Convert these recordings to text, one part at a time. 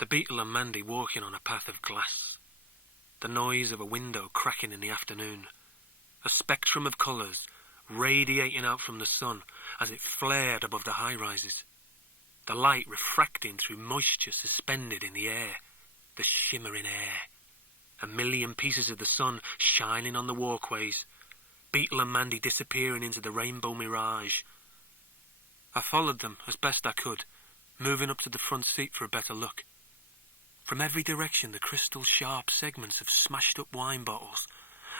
The Beetle and Mandy walking on a path of glass. The noise of a window cracking in the afternoon. A spectrum of colours radiating out from the sun as it flared above the high-rises. The light refracting through moisture suspended in the air. The shimmering air. A million pieces of the sun shining on the walkways. Beetle and Mandy disappearing into the rainbow mirage. I followed them as best I could, moving up to the front seat for a better look. From every direction the crystal-sharp segments of smashed-up wine bottles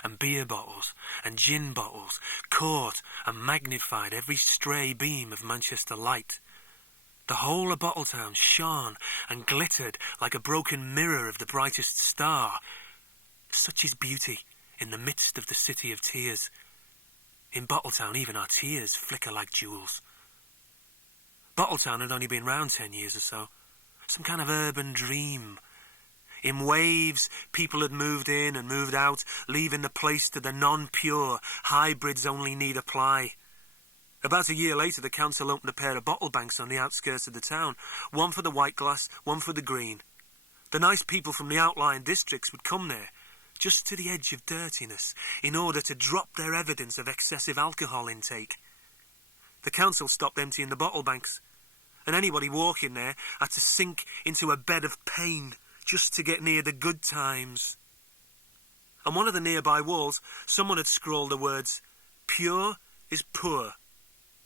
and beer bottles and gin bottles caught and magnified every stray beam of Manchester light. The whole of Bottletown shone and glittered like a broken mirror of the brightest star. Such is beauty in the midst of the city of tears. In Bottletown even our tears flicker like jewels. Bottletown had only been round 10 years or so. Some kind of urban dream. In waves, people had moved in and moved out, leaving the place to the non-pure, hybrids only need apply. About a year later, the council opened a pair of bottle banks on the outskirts of the town, one for the white glass, one for the green. The nice people from the outlying districts would come there, just to the edge of dirtiness, in order to drop their evidence of excessive alcohol intake. The council stopped emptying the bottle banks, and anybody walking there had to sink into a bed of pain just to get near the good times. On one of the nearby walls, someone had scrawled the words, "Pure is poor."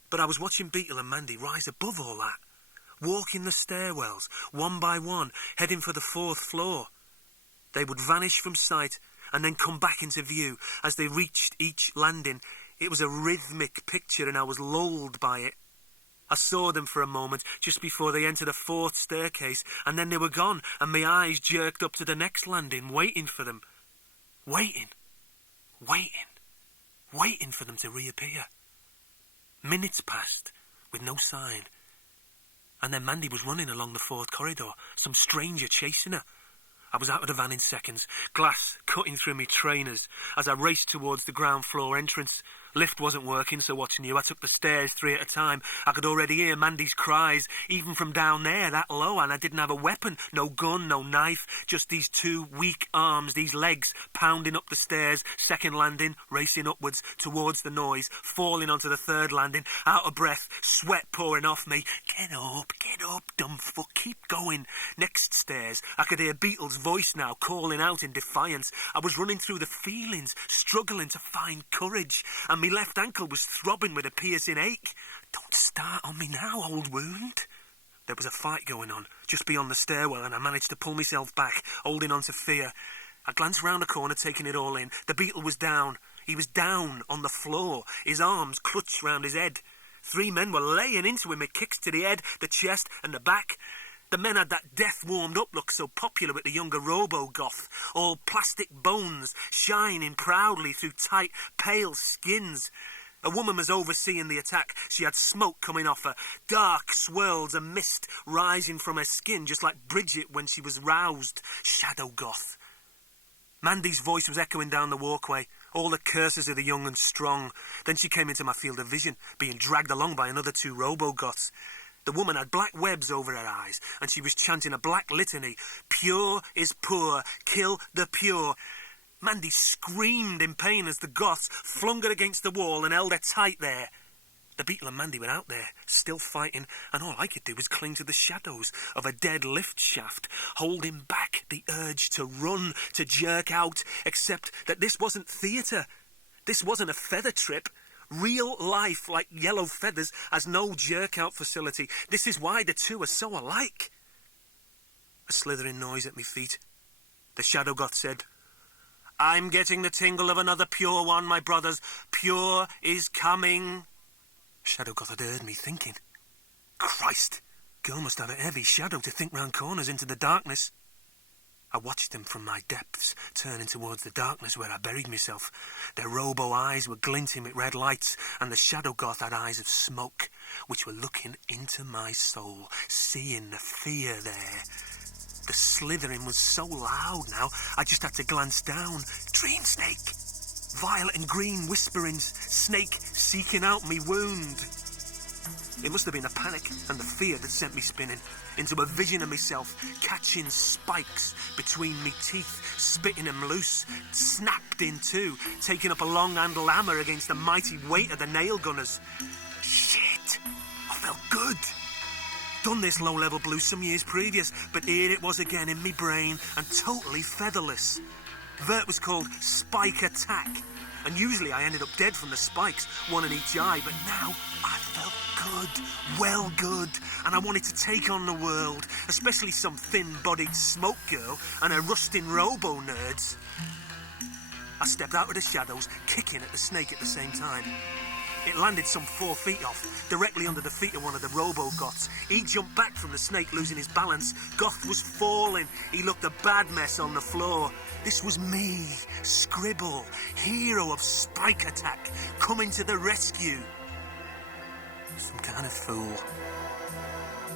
But I was watching Beetle and Mandy rise above all that, walking the stairwells, one by one, heading for the 4th floor. They would vanish from sight and then come back into view as they reached each landing. It was a rhythmic picture and I was lulled by it. I saw them for a moment just before they entered a 4th staircase, and then they were gone, and my eyes jerked up to the next landing, waiting for them. Waiting for them to reappear. Minutes passed, with no sign. And then Mandy was running along the 4th corridor, some stranger chasing her. I was out of the van in seconds, glass cutting through me trainers as I raced towards the ground floor entrance. Lift wasn't working, so what's new? I took the stairs 3 at a time. I could already hear Mandy's cries, even from down there, that low, and I didn't have a weapon. No gun, no knife, just these 2 weak arms, these legs, pounding up the stairs, 2nd landing, racing upwards, towards the noise, falling onto the 3rd landing, out of breath, sweat pouring off me. Get up, dumb fuck, keep going. Next stairs, I could hear Beetle's voice now, calling out in defiance. I was running through the feelings, struggling to find courage, and my left ankle was throbbing with a piercing ache. Don't start on me now, old wound. There was a fight going on, just beyond the stairwell, and I managed to pull myself back, holding on to fear. I glanced round the corner, taking it all in. The Beetle was down. He was down on the floor, his arms clutched round his head. 3 men were laying into him with kicks to the head, the chest, and the back. The men had that death-warmed-up look so popular with the younger Robo Goth, all plastic bones shining proudly through tight, pale skins. A woman was overseeing the attack. She had smoke coming off her, dark swirls of mist rising from her skin, just like Bridget when she was roused. Shadow Goth. Mandy's voice was echoing down the walkway, all the curses of the young and strong. Then she came into my field of vision, being dragged along by another 2 Robo-Goths. The woman had black webs over her eyes, and she was chanting a black litany. Pure is poor, kill the pure. Mandy screamed in pain as the Goths flung her against the wall and held her tight there. The Beetle and Mandy were out there, still fighting, and all I could do was cling to the shadows of a dead lift shaft, holding back the urge to run, to jerk out, except that this wasn't theatre. This wasn't a feather trip. Real life, like yellow feathers, has no jerk-out facility. This is why the 2 are so alike. A slithering noise at my feet. The Shadow Goth said, "I'm getting the tingle of another pure one, my brothers. Pure is coming." Shadow Goth had heard me thinking. Christ, girl must have a heavy shadow to think round corners into the darkness. I watched them from my depths, turning towards the darkness where I buried myself. Their Robo eyes were glinting with red lights, and the Shadow Goth had eyes of smoke, which were looking into my soul, seeing the fear there. The slithering was so loud now, I just had to glance down. Dream snake! Violet and green whisperings, snake seeking out me wound. It must have been the panic and the fear that sent me spinning into a vision of myself catching spikes between me teeth, spitting them loose, snapped in two, taking up a long-handled hammer against the mighty weight of the nail gunners. Shit! I felt good. Done this low-level blues some years previous, but here it was again in me brain and totally featherless. Vurt was called Spike Attack, and usually I ended up dead from the spikes, one in each eye, but now I felt good, well good, and I wanted to take on the world, especially some thin-bodied smoke girl and her rusting Robo nerds. I stepped out of the shadows, kicking at the snake at the same time. It landed some 4 feet off, directly under the feet of one of the Robo Goths. He jumped back from the snake, losing his balance. Goth was falling. He looked a bad mess on the floor. This was me, Scribble, hero of Spike Attack, coming to the rescue. Some kind of fool.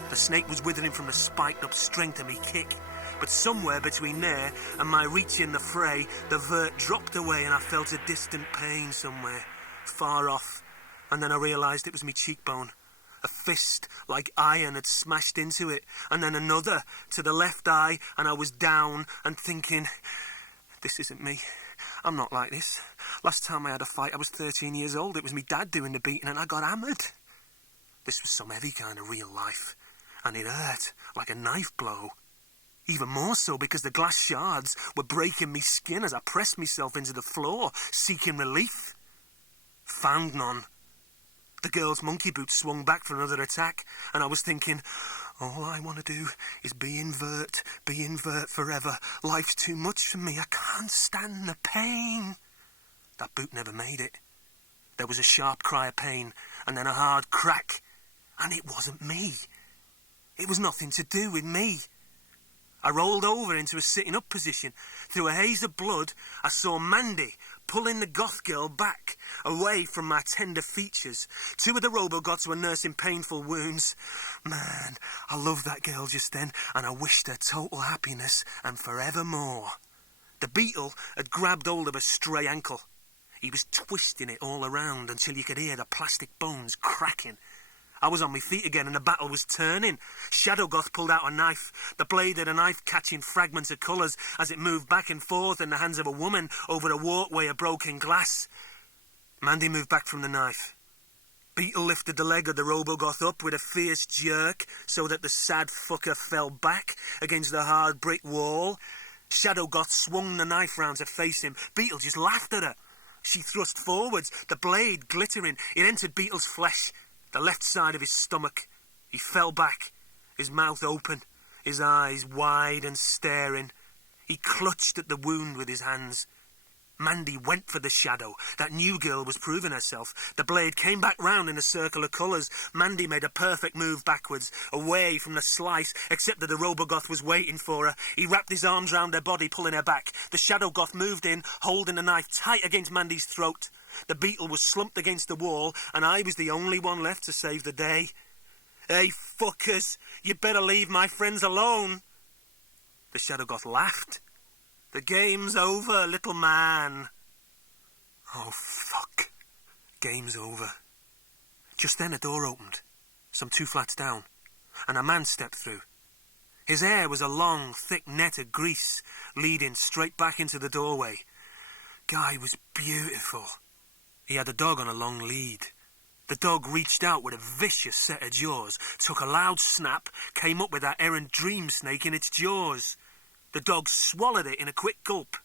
The snake was withering from the spiked-up strength of me kick. But somewhere between there and my reach in the fray, the Vurt dropped away and I felt a distant pain somewhere, far off. And then I realised it was me cheekbone. A fist like iron had smashed into it, and then another to the left eye, and I was down and thinking, this isn't me. I'm not like this. Last time I had a fight, I was 13 years old. It was me dad doing the beating, and I got hammered. This was some heavy kind of real life, and it hurt like a knife blow. Even more so because the glass shards were breaking me skin as I pressed myself into the floor, seeking relief. Found none. The girl's monkey boots swung back for another attack, and I was thinking, all I want to do is be in Vurt forever. Life's too much for me. I can't stand the pain. That boot never made it. There was a sharp cry of pain, and then a hard crack, and it wasn't me. It was nothing to do with me. I rolled over into a sitting-up position. Through a haze of blood, I saw Mandy pulling the goth girl back, away from my tender features. 2 of the Robo-Goths were nursing painful wounds. Man, I loved that girl just then, and I wished her total happiness and forevermore. The beetle had grabbed hold of a stray ankle. He was twisting it all around until you could hear the plastic bones cracking. I was on my feet again and the battle was turning. Shadow Goth pulled out a knife, the blade of the knife catching fragments of colours as it moved back and forth in the hands of a woman over a walkway of broken glass. Mandy moved back from the knife. Beetle lifted the leg of the Robo-Goth up with a fierce jerk so that the sad fucker fell back against the hard brick wall. Shadow Goth swung the knife round to face him. Beetle just laughed at her. She thrust forwards, the blade glittering. It entered Beetle's flesh, the left side of his stomach. He fell back, his mouth open, his eyes wide and staring. He clutched at the wound with his hands. Mandy went for the shadow. That new girl was proving herself. The blade came back round in a circle of colours. Mandy made a perfect move backwards, away from the slice, except that the Robo-Goth was waiting for her. He wrapped his arms round her body, pulling her back. The Shadow Goth moved in, holding the knife tight against Mandy's throat. The beetle was slumped against the wall, and I was the only one left to save the day. Hey, fuckers, you better leave my friends alone. The Shadow Goth laughed. The game's over, little man. Oh, fuck. Game's over. Just then a door opened, some 2 flats down, and a man stepped through. His hair was a long, thick net of grease, leading straight back into the doorway. Guy was beautiful. He had a dog on a long lead. The dog reached out with a vicious set of jaws, took a loud snap, came up with that errant dream snake in its jaws. The dog swallowed it in a quick gulp.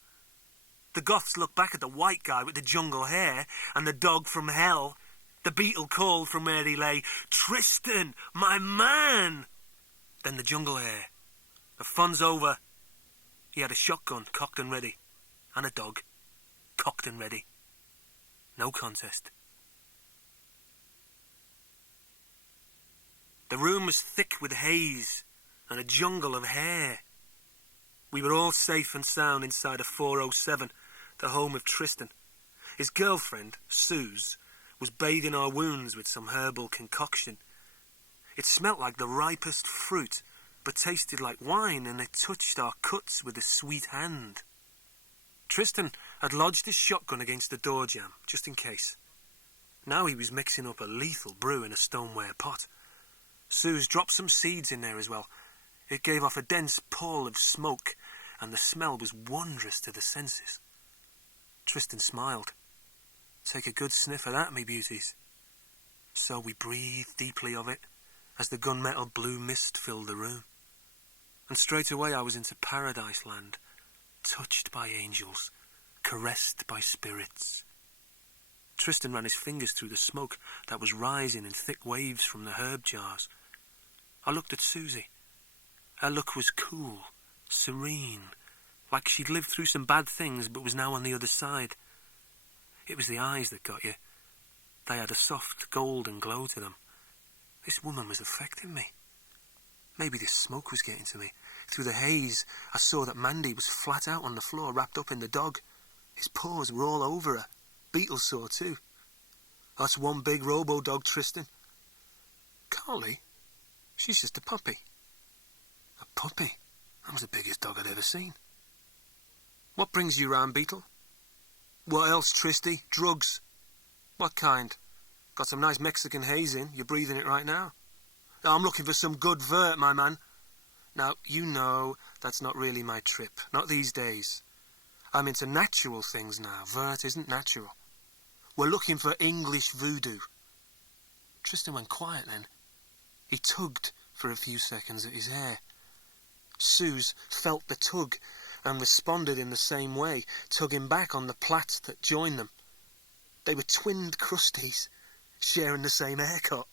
The Goths looked back at the white guy with the jungle hair and the dog from hell. The beetle called from where he lay, "Tristan, my man!" Then the jungle hair. The fun's over. He had a shotgun cocked and ready, and a dog cocked and ready. No contest. The room was thick with haze and a jungle of hair. We were all safe and sound inside a 407, the home of Tristan. His girlfriend, Suze, was bathing our wounds with some herbal concoction. It smelt like the ripest fruit, but tasted like wine, and it touched our cuts with a sweet hand. Tristan had lodged his shotgun against the door jamb, just in case. Now he was mixing up a lethal brew in a stoneware pot. Suze dropped some seeds in there as well. It gave off a dense pall of smoke, and the smell was wondrous to the senses. Tristan smiled. Take a good sniff of that, me beauties. So we breathed deeply of it, as the gunmetal blue mist filled the room. And straight away I was into paradise land, touched by angels, caressed by spirits. Tristan ran his fingers through the smoke that was rising in thick waves from the herb jars. I looked at Susie. Her look was cool, serene, like she'd lived through some bad things but was now on the other side. It was the eyes that got you. They had a soft golden glow to them. This woman was affecting me. Maybe this smoke was getting to me. Through the haze, I saw that Mandy was flat out on the floor, wrapped up in the dog. His paws were all over her. Beetle saw too. That's one big Robo dog, Tristan. Carly? She's just a puppy. A puppy? That was the biggest dog I'd ever seen. What brings you round, Beetle? What else, Tristy? Drugs. What kind? Got some nice Mexican haze in. You're breathing it right now. I'm looking for some good Vurt, my man. Now, you know that's not really my trip. Not these days. I'm into natural things now. Vurt isn't natural. We're looking for English voodoo. Tristan went quiet then. He tugged for a few seconds at his hair. Suze felt the tug and responded in the same way, tugging back on the plaits that joined them. They were twinned crusties, sharing the same haircut.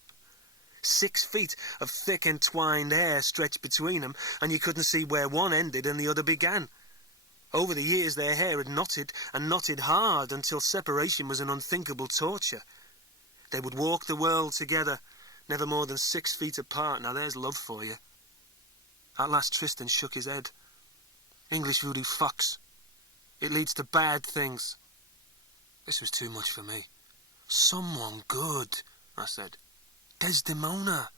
6 feet of thick entwined hair stretched between them, and you couldn't see where one ended and the other began. Over the years their hair had knotted and knotted hard until separation was an unthinkable torture. They would walk the world together, never more than 6 feet apart. Now there's love for you. At last Tristan shook his head. English voodoo fucks. It leads to bad things. This was too much for me. Someone good, I said. Desdemona.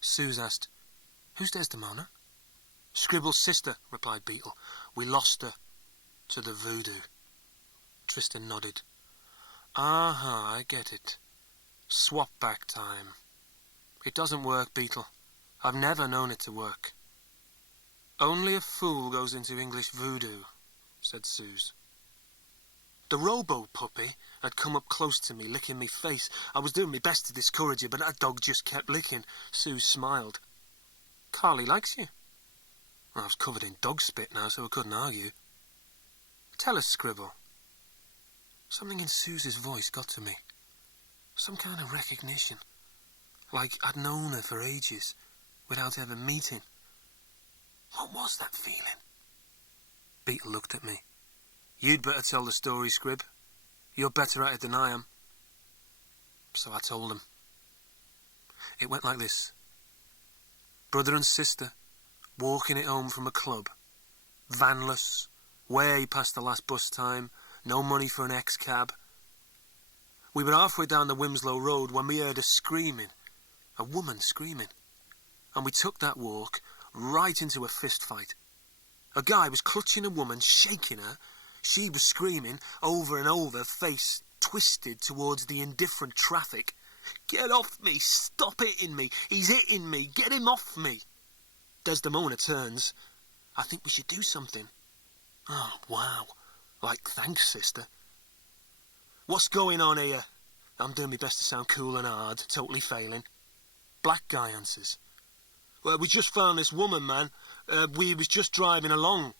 Suze asked, who's Desdemona? Scribble's sister, replied Beetle. We lost her to the voodoo. Tristan nodded. I get it. Swap back time. It doesn't work, Beetle. I've never known it to work. Only a fool goes into English voodoo, said Suze. The Robo puppy had come up close to me, licking me face. I was doing my best to discourage her, but that dog just kept licking. Suze smiled. Carly likes you. Well, I was covered in dog spit now, so I couldn't argue. Tell us, Scribble. Something in Suze's voice got to me. Some kind of recognition. Like I'd known her for ages, without ever meeting. What was that feeling? Beetle looked at me. You'd better tell the story, Scrib. You're better at it than I am. So I told him. It went like this. Brother and sister, walking it home from a club. Vanless, way past the last bus time, no money for an ex-cab. We were halfway down the Wimslow Road when we heard a screaming. A woman screaming. And we took that walk right into a fist fight. A guy was clutching a woman, shaking her. She was screaming over and over, face twisted towards the indifferent traffic. Get off me! Stop hitting me! He's hitting me! Get him off me! Desdemona turns. I think we should do something. Oh, wow. Like, thanks, sister. What's going on here? I'm doing my best to sound cool and hard, totally failing. Black guy answers. Well, we just found this woman, man. We was just driving along.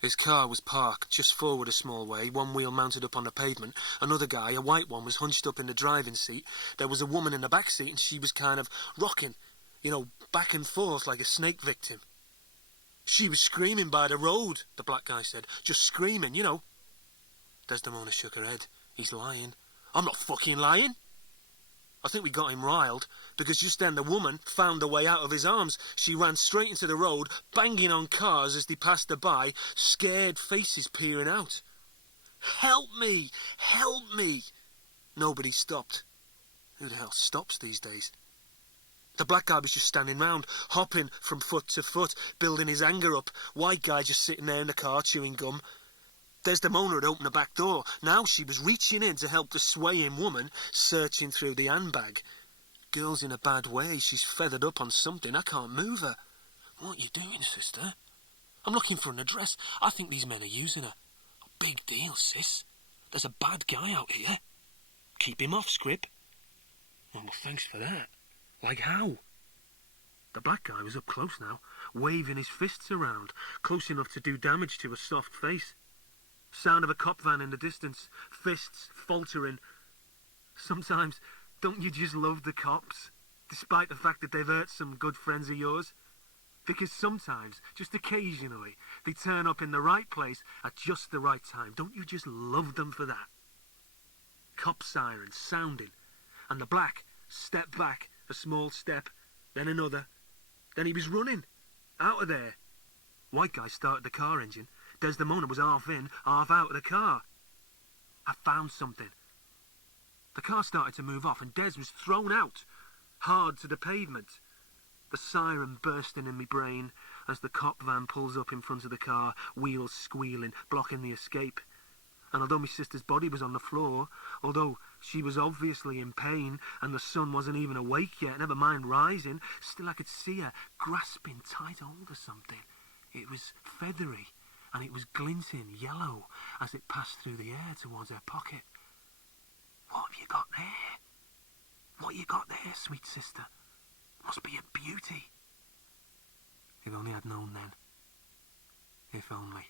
His car was parked just forward a small way, one wheel mounted up on the pavement. Another guy, a white one, was hunched up in the driving seat. There was a woman in the back seat, and she was kind of rocking, back and forth like a snake victim. She was screaming by the road, the black guy said. Just screaming, Desdemona shook her head. He's lying. I'm not fucking lying. I think we got him riled, because just then the woman found a way out of his arms. She ran straight into the road, banging on cars as they passed her by, scared faces peering out. Help me! Help me! Nobody stopped. Who the hell stops these days? The black guy was just standing round, hopping from foot to foot, building his anger up. White guy just sitting there in the car chewing gum. Desdemona had opened the back door. Now she was reaching in to help the swaying woman, searching through the handbag. Girl's in a bad way. She's feathered up on something. I can't move her. What are you doing, sister? I'm looking for an address. I think these men are using her. Big deal, sis. There's a bad guy out here. Keep him off, Scrib. Well, thanks for that. Like how? The black guy was up close now, waving his fists around, close enough to do damage to a soft face. Sound of a cop van in the distance, fists faltering. Sometimes, don't you just love the cops, despite the fact that they've hurt some good friends of yours? Because sometimes, just occasionally, they turn up in the right place at just the right time. Don't you just love them for that? Cop sirens sounding, and the black stepped back a small step, then another. Then he was running, out of there. White guy started the car engine. Desdemona was half in, half out of the car. I found something. The car started to move off, and Des was thrown out, hard to the pavement. The siren bursting in my brain as the cop van pulls up in front of the car, wheels squealing, blocking the escape. And although my sister's body was on the floor, although she was obviously in pain and the sun wasn't even awake yet, never mind rising, still I could see her grasping tight hold of something. It was feathery, and it was glinting yellow as it passed through the air towards her pocket. What have you got there? What you got there, sweet sister? Must be a beauty. If only I'd known then. If only.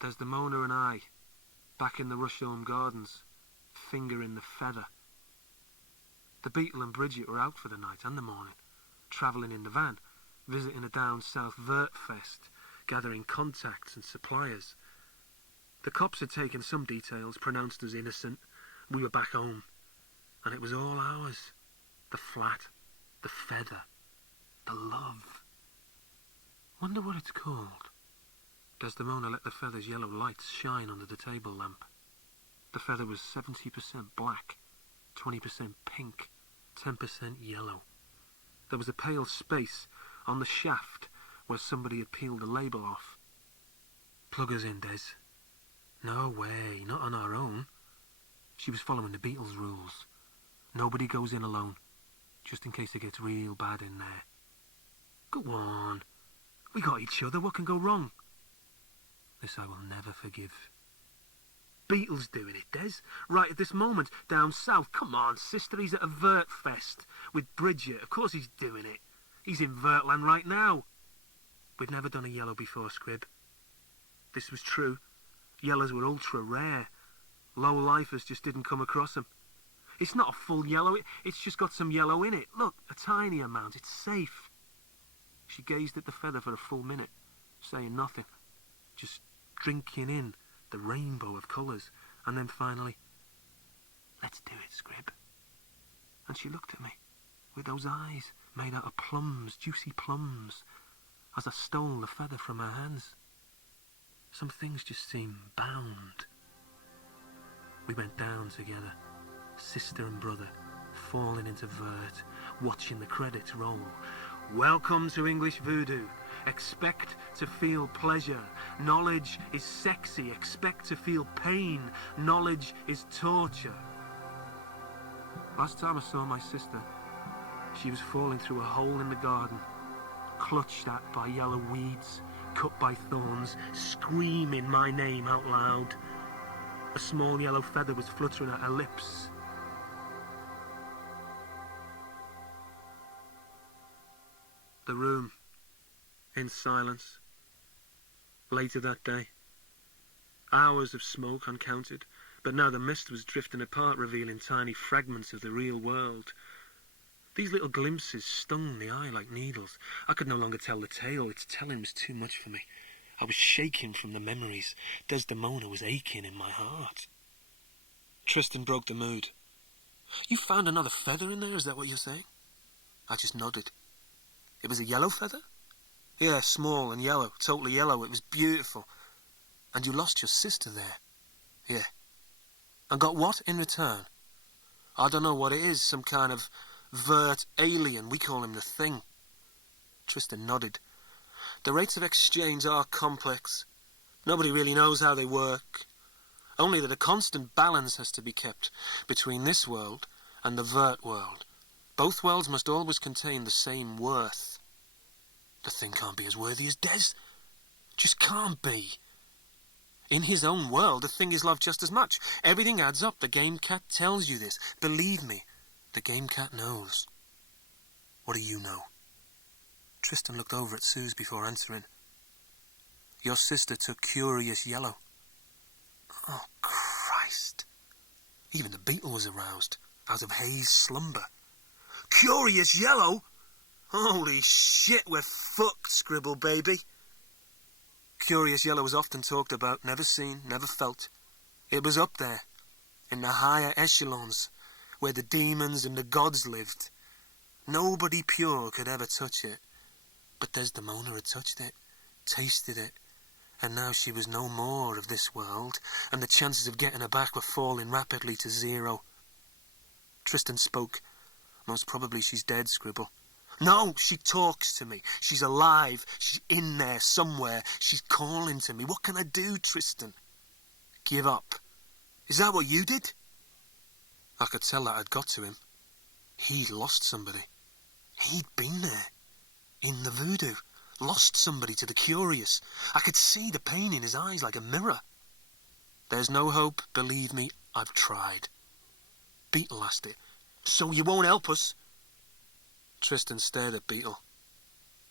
Desdemona and I, back in the Rusholme Gardens, fingering the feather. The Beetle and Bridget were out for the night and the morning, travelling in the van, visiting a down south Vurt fest, gathering contacts and suppliers. The cops had taken some details, pronounced us innocent. We were back home, and it was all ours. The flat, the feather, the love. Wonder what it's called. Desdemona let the feather's yellow lights shine under the table lamp. The feather was 70% black, 20% pink, 10% yellow. There was a pale space on the shaft where somebody had peeled the label off. Plug us in, Des. No way, not on our own. She was following the Beatles' rules. Nobody goes in alone, just in case it gets real bad in there. Go on. We got each other, what can go wrong? This I will never forgive. Beatles doing it, Des. Right at this moment, down south. Come on, sister, he's at a Vurt fest with Bridget. Of course he's doing it. He's in Vurtland right now. We'd never done a yellow before, Scrib. This was true. Yellows were ultra rare. Low-lifers just didn't come across them. It's not a full yellow, it's just got some yellow in it. Look, a tiny amount, it's safe. She gazed at the feather for a full minute, saying nothing, just drinking in the rainbow of colours, and then finally, let's do it, Scrib. And she looked at me, with those eyes made out of plums, juicy plums, as I stole the feather from her hands. Some things just seemed bound. We went down together, sister and brother, falling into Vurt, watching the credits roll. Welcome to English Voodoo. Expect to feel pleasure. Knowledge is sexy. Expect to feel pain. Knowledge is torture. Last time I saw my sister, she was falling through a hole in the garden, clutched at by yellow weeds, cut by thorns, screaming my name out loud. A small yellow feather was fluttering at her lips. The room, in silence. Later that day. Hours of smoke uncounted, but now the mist was drifting apart, revealing tiny fragments of the real world. These little glimpses stung the eye like needles. I could no longer tell the tale. Its telling was too much for me. I was shaking from the memories. Desdemona was aching in my heart. Tristan broke the mood. You found another feather in there, is that what you're saying? I just nodded. It was a yellow feather? Yeah, small and yellow, totally yellow. It was beautiful. And you lost your sister there? Yeah. And got what in return? I don't know what it is, some kind of Vurt alien. We call him the Thing. Tristan nodded. The rates of exchange are complex. Nobody really knows how they work. Only that a constant balance has to be kept between this world and the Vurt world. Both worlds must always contain the same worth. The thing can't be as worthy as Des. Just can't be. In his own world, the thing is loved just as much. Everything adds up. The game cat tells you this. Believe me, the game cat knows. What do you know? Tristan looked over at Suze before answering. Your sister took Curious Yellow. Oh, Christ. Even the beetle was aroused, out of haze slumber. Curious Yellow? Holy shit, we're fucked, Scribble baby. Curious Yellow was often talked about, never seen, never felt. It was up there, in the higher echelons, where the demons and the gods lived. Nobody pure could ever touch it. But Desdemona had touched it, tasted it, and now she was no more of this world, and the chances of getting her back were falling rapidly to zero. Tristan spoke. Most probably she's dead, Scribble. No, she talks to me. She's alive. She's in there somewhere. She's calling to me. What can I do, Tristan? Give up. Is that what you did? I could tell that I'd got to him. He'd lost somebody. He'd been there. In the voodoo. Lost somebody to the curious. I could see the pain in his eyes like a mirror. There's no hope, believe me, I've tried. Beetle asked it. So you won't help us? Tristan stared at Beetle.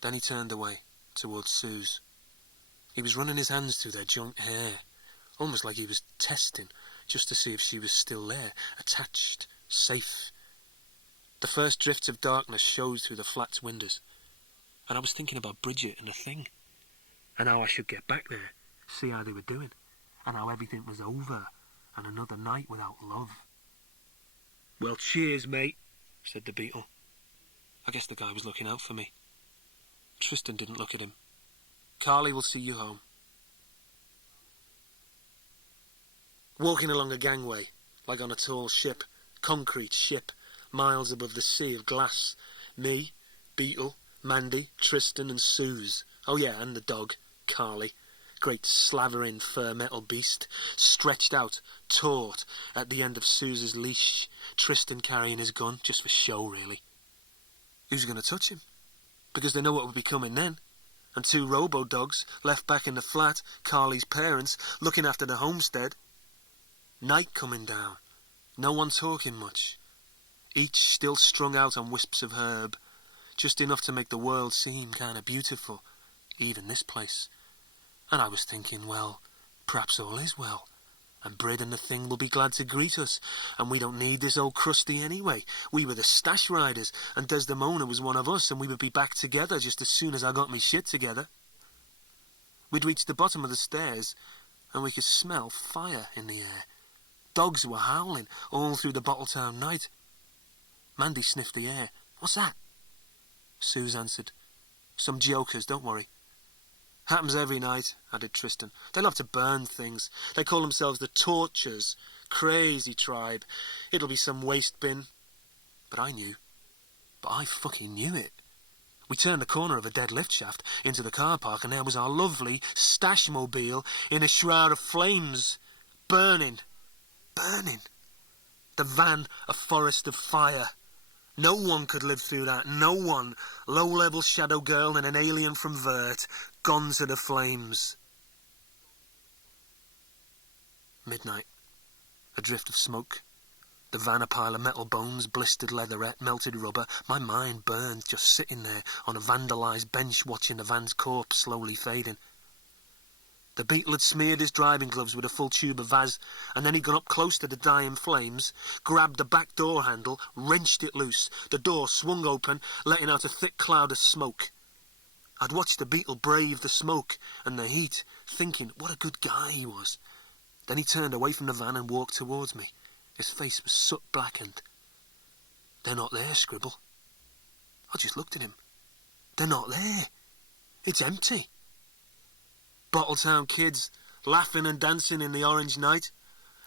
Then he turned away, towards Suze. He was running his hands through their joint hair, almost like he was testing, just to see if she was still there, attached, safe. The first drifts of darkness showed through the flat's windows, and I was thinking about Bridget and the thing, and how I should get back there, see how they were doing, and how everything was over, and another night without love. Well, cheers, mate, said the beetle. I guess the guy was looking out for me. Tristan didn't look at him. Carly will see you home. Walking along a gangway, like on a tall ship, concrete ship, miles above the sea of glass. Me, Beetle, Mandy, Tristan and Suze. Oh yeah, and the dog, Carly. Great slavering fur metal beast, stretched out, taut, at the end of Suze's leash. Tristan carrying his gun, just for show, really. Who's going to touch him? Because they know what will be coming then. And 2 Robo dogs, left back in the flat, Carly's parents, looking after the homestead. Night coming down. No one talking much. Each still strung out on wisps of herb. Just enough to make the world seem kind of beautiful. Even this place. And I was thinking, well, perhaps all is well. And Brid and the thing will be glad to greet us. And we don't need this old crusty anyway. We were the stash riders, and Desdemona was one of us, and we would be back together just as soon as I got me shit together. We'd reached the bottom of the stairs, and we could smell fire in the air. Dogs were howling all through the Bottletown night. Mandy sniffed the air. What's that? Suze answered. Some jokers, don't worry. Happens every night, added Tristan. They love to burn things. They call themselves the Tortures. Crazy tribe. It'll be some waste bin. But I knew. But I fucking knew it. We turned the corner of a dead lift shaft into the car park, and there was our lovely Stashmobile in a shroud of flames. Burning. Burning. The van a forest of fire. No one could live through that. No one. Low-level shadow girl and an alien from Vurt. Gone to the flames. Midnight. A drift of smoke. The van a pile of metal bones, blistered leatherette, melted rubber. My mind burned just sitting there on a vandalised bench watching the van's corpse slowly fading. The beetle had smeared his driving gloves with a full tube of Vaz, and then he'd gone up close to the dying flames, grabbed the back door handle, wrenched it loose. The door swung open, letting out a thick cloud of smoke. I'd watched the beetle brave the smoke and the heat, thinking what a good guy he was. Then he turned away from the van and walked towards me. His face was soot-blackened. They're not there, Scribble. I just looked at him. They're not there. It's empty. Bottletown kids, laughing and dancing in the orange night,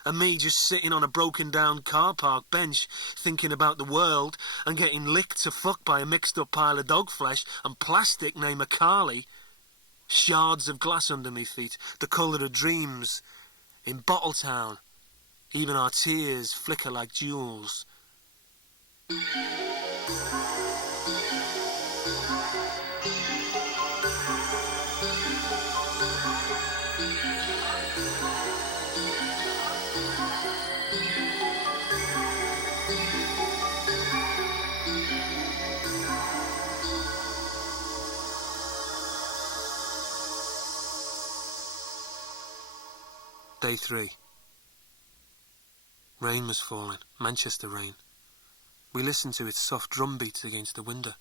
and me just sitting on a broken-down car park bench, thinking about the world, and getting licked to fuck by a mixed-up pile of dog flesh and plastic named Carly. Shards of glass under me feet, the colour of dreams. In Bottletown, even our tears flicker like jewels. Day 3. Rain was falling, Manchester rain. We listened to its soft drum beats against the window.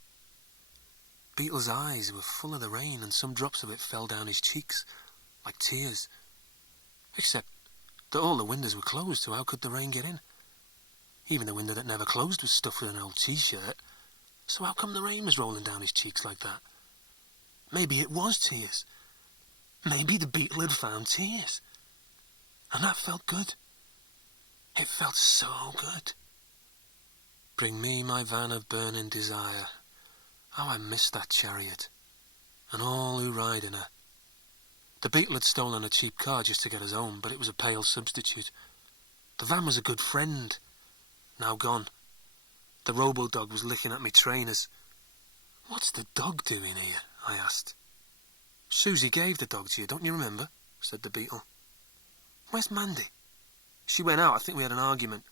Beetle's eyes were full of the rain, and some drops of it fell down his cheeks, like tears. Except that all the windows were closed, so how could the rain get in? Even the window that never closed was stuffed with an old t-shirt, so how come the rain was rolling down his cheeks like that? Maybe it was tears. Maybe the beetle had found tears. And that felt good. It felt so good. Bring me my van of burning desire. How I missed that chariot, and all who ride in her. The beetle had stolen a cheap car just to get us home, but it was a pale substitute. The van was a good friend, now gone. The Robo dog was licking at me trainers. What's the dog doing here? I asked. Susie gave the dog to you, don't you remember? Said the beetle. Where's Mandy? She went out. I think we had an argument.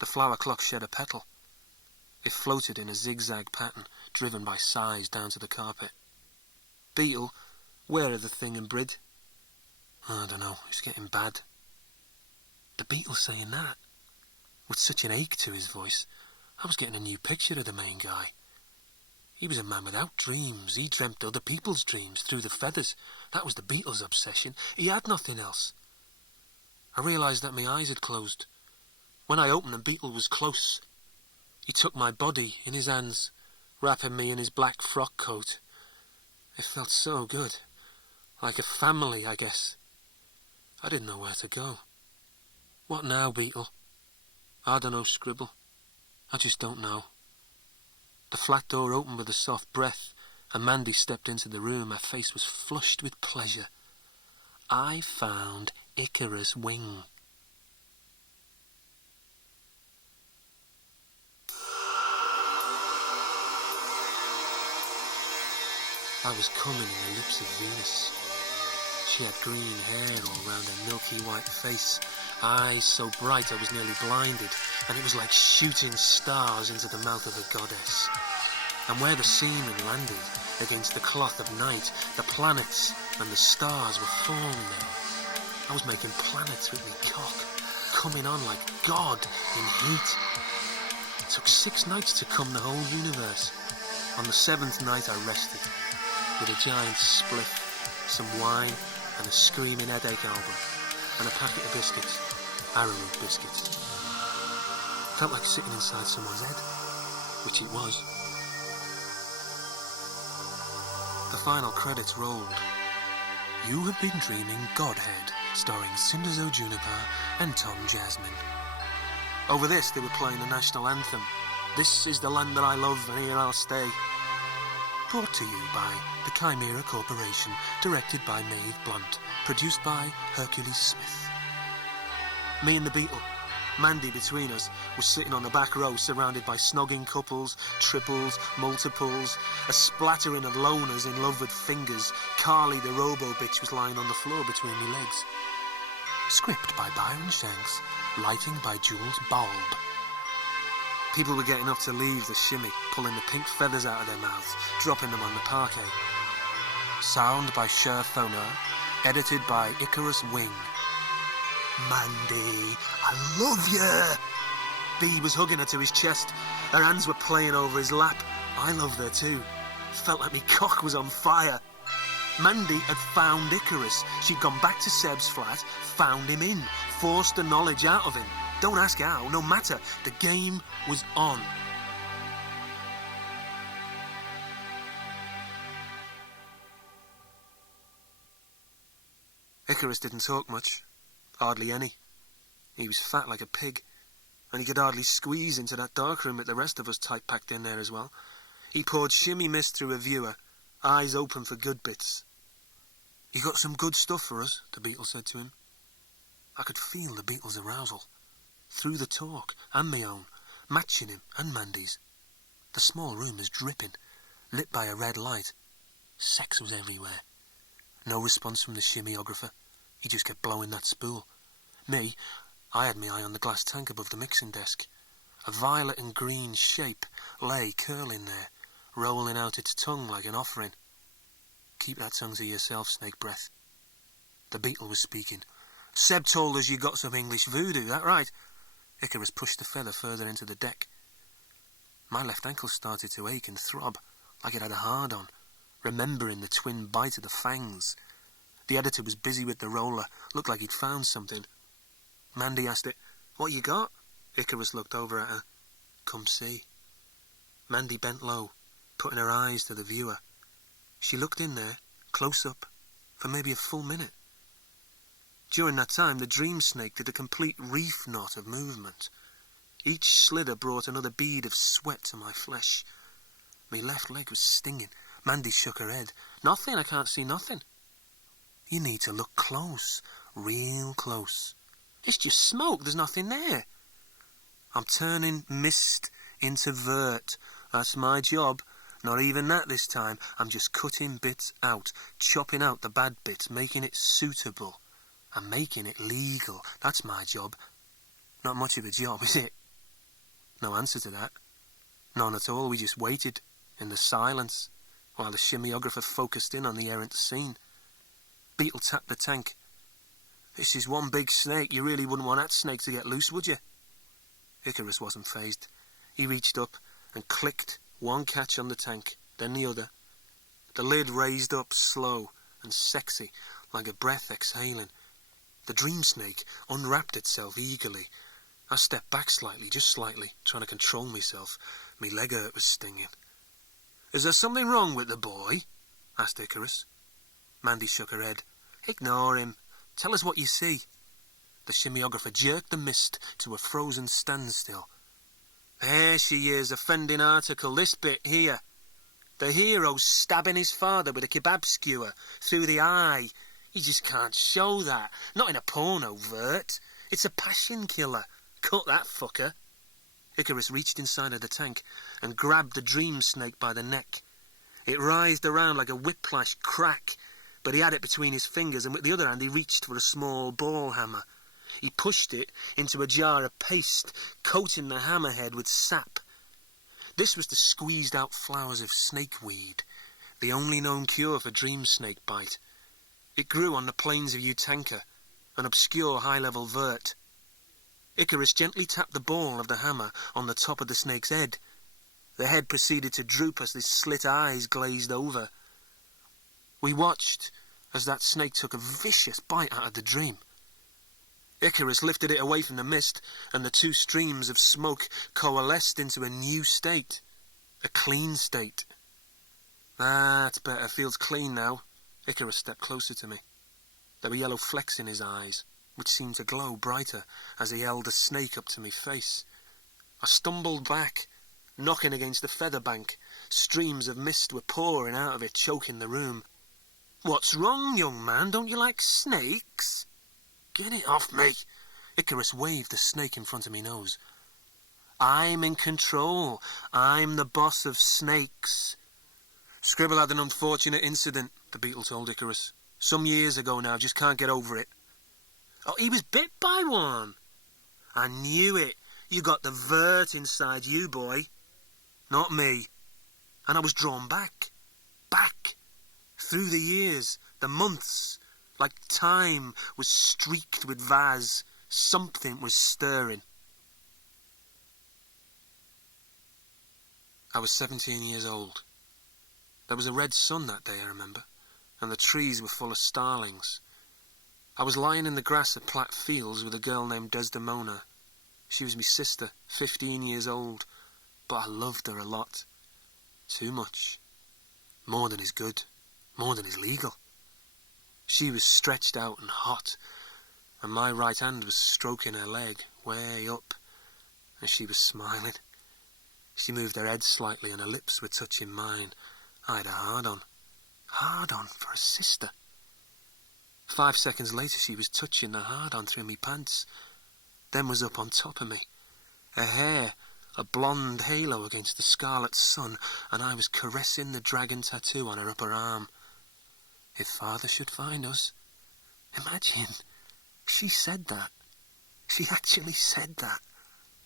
The flower clock shed a petal. It floated in a zigzag pattern, driven by sighs down to the carpet. Beetle, where are the thing and Brid? I don't know. It's getting bad. The beetle saying that, with such an ache to his voice, I was getting a new picture of the main guy. He was a man without dreams. He dreamt other people's dreams through the feathers. That was the beetle's obsession. He had nothing else. I realised that my eyes had closed. When I opened them, Beetle was close. He took my body in his hands, wrapping me in his black frock coat. It felt so good. Like a family, I guess. I didn't know where to go. What now, Beetle? I don't know, Scribble. I just don't know. The flat door opened with a soft breath, and Mandy stepped into the room. Her face was flushed with pleasure. I found Icarus' wing. I was coming in the lips of Venus. She had green hair all round her milky white face, eyes so bright I was nearly blinded, and it was like shooting stars into the mouth of a goddess. And where the seamen landed, against the cloth of night, the planets and the stars were forming there. I was making planets with me cock, coming on like God in heat. It took 6 nights to come the whole universe. On the 7th night I rested, with a giant spliff, some wine, and a screaming headache album, and a packet of biscuits, arrowroot biscuits. Felt like sitting inside someone's head, which it was. The final credits rolled. You have been dreaming Godhood, starring Cinders O'Juniper and Tom Jasmine. Over this, they were playing the national anthem. This is the land that I love, and here I'll stay. Brought to you by the Chimera Corporation, directed by Maeve Blunt, produced by Hercules Smith. Me and the Beetle, Mandy between us, was sitting on the back row surrounded by snogging couples, triples, multiples, a splattering of loners in love with fingers. Carly the Robo bitch was lying on the floor between my legs. Script by Byron Shanks, lighting by Jules Bulb. People were getting up to leave the shimmy, pulling the pink feathers out of their mouths, dropping them on the parquet. Sound by Cher Thonar, edited by Icarus Wing. Mandy, I love you! B was hugging her to his chest. Her hands were playing over his lap. I loved her too. Felt like me cock was on fire. Mandy had found Icarus. She'd gone back to Seb's flat, found him in, forced the knowledge out of him. Don't ask how, no matter. The game was on. Icarus didn't talk much. Hardly any. He was fat like a pig, and he could hardly squeeze into that darkroom with the rest of us tight-packed in there as well. He poured shimmy mist through a viewer, eyes open for good bits, "You got some good stuff for us," the beetle said to him. I could feel the beetle's arousal, through the talk and my own, matching him and Mandy's. The small room was dripping, lit by a red light. Sex was everywhere. No response from the shimmeographer. He just kept blowing that spool. Me, I had my eye on the glass tank above the mixing desk. A violet and green shape lay curling there, rolling out its tongue like an offering. "Keep that tongue to yourself, Snake Breath." The beetle was speaking. "Seb told us you got some English voodoo, that right?" Icarus pushed the feather further into the deck. My left ankle started to ache and throb, like it had a hard-on, remembering the twin bite of the fangs. The editor was busy with the roller, looked like he'd found something. Mandy asked it, "What you got?" Icarus looked over at her. "Come see." Mandy bent low, putting her eyes to the viewer. She looked in there, close up, for maybe a full minute. During that time, the dream snake did a complete reef knot of movement. Each slither brought another bead of sweat to my flesh. My left leg was stinging. Mandy shook her head. "Nothing, I can't see nothing." "You need to look close, real close." "It's just smoke, there's nothing there." "I'm turning mist into Vurt. That's my job. Not even that this time. I'm just cutting bits out, chopping out the bad bits, making it suitable. I'm making it legal. That's my job." Not much of a job, is it? No answer to that. None at all. We just waited, in the silence, while the shimmeographer focused in on the errant scene. Beetle tapped the tank. "This is one big snake. You really wouldn't want that snake to get loose, would you?" Icarus wasn't fazed. He reached up and clicked one catch on the tank, then the other. The lid raised up slow and sexy, like a breath exhaling. The dream snake unwrapped itself eagerly. I stepped back slightly, just slightly, trying to control myself. My leg hurt was stinging. "Is there something wrong with the boy?" asked Icarus. Mandy shook her head. "Ignore him. Tell us what you see." The shimmeographer jerked the mist to a frozen standstill. "There she is, offending article, this bit here. The hero's stabbing his father with a kebab skewer through the eye. You just can't show that. Not in a porno, Vurt. It's a passion killer. Cut that fucker." Icarus reached inside of the tank and grabbed the dream snake by the neck. It writhed around like a whiplash crack, but he had it between his fingers, and with the other hand he reached for a small ball hammer. He pushed it into a jar of paste, coating the hammerhead with sap. This was the squeezed-out flowers of snakeweed, the only known cure for dream snake bite. It grew on the plains of Utanka, an obscure high-level vert. Icarus gently tapped the ball of the hammer on the top of the snake's head. The head proceeded to droop as the slit eyes glazed over. We watched as that snake took a vicious bite out of the dream. Icarus lifted it away from the mist, and the two streams of smoke coalesced into a new state, a clean state. "That's better, feels clean now." Icarus stepped closer to me. There were yellow flecks in his eyes, which seemed to glow brighter as he held the snake up to my face. I stumbled back, knocking against the feather bank. Streams of mist were pouring out of it, choking the room. "What's wrong, young man? Don't you like snakes?" "Get it off me!" Icarus waved the snake in front of me nose. "I'm in control. I'm the boss of snakes." "Scribble had an unfortunate incident," the beetle told Icarus. "Some years ago now, just can't get over it." "Oh, he was bit by one." "I knew it. You got the Vurt inside you, boy." "Not me." And I was drawn back. Back. Through the years, the months, like time was streaked with vase. Something was stirring. I was 17 years old. There was a red sun that day, I remember, and the trees were full of starlings. I was lying in the grass at Platt Fields with a girl named Desdemona. She was my sister, 15 years old, but I loved her a lot. Too much. More than is good. More than is legal. She was stretched out and hot, and my right hand was stroking her leg, way up, and she was smiling. She moved her head slightly and her lips were touching mine. I had a hard-on. Hard-on for a sister. 5 seconds later she was touching the hard-on through me pants, then was up on top of me. Her hair, a blonde halo against the scarlet sun, and I was caressing the dragon tattoo on her upper arm. If father should find us... Imagine, she said that. She actually said that.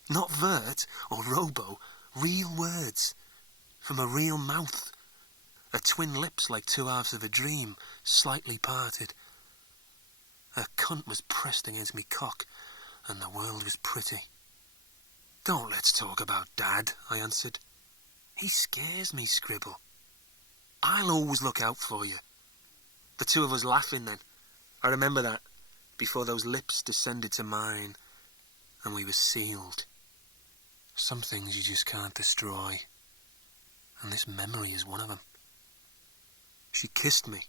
Not Vurt or Robo, real words, from a real mouth. Her twin lips like two halves of a dream, slightly parted. Her cunt was pressed against me cock, and the world was pretty. Don't let's talk about Dad, I answered. He scares me, Scribble. I'll always look out for you. The two of us laughing then. I remember that, before those lips descended to mine, and we were sealed. Some things you just can't destroy, and this memory is one of them. She kissed me,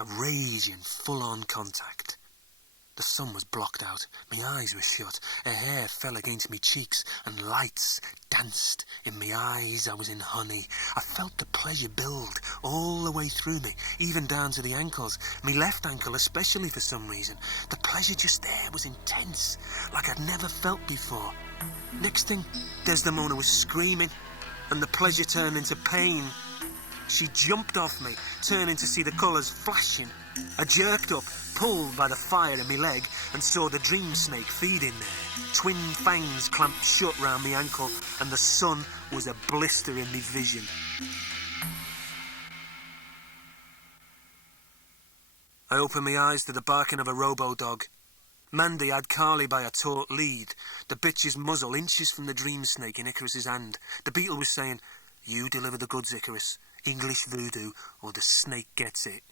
a raging, full-on contact. The sun was blocked out, my eyes were shut, her hair fell against me cheeks, and lights danced in me eyes. I was in honey. I felt the pleasure build all the way through me, even down to the ankles, me left ankle especially for some reason. The pleasure just there was intense, like I'd never felt before. Next thing, Desdemona was screaming, and the pleasure turned into pain. She jumped off me, turning to see the colours flashing. I jerked up, pulled by the fire in my leg, and saw the dream snake feeding there. Twin fangs clamped shut round me ankle, and the sun was a blister in me vision. I opened my eyes to the barking of a Robo dog. Mandy had Carly by a taut lead, the bitch's muzzle inches from the dream snake in Icarus's hand. The beetle was saying, "You deliver the goods, Icarus. English voodoo, or the snake gets it."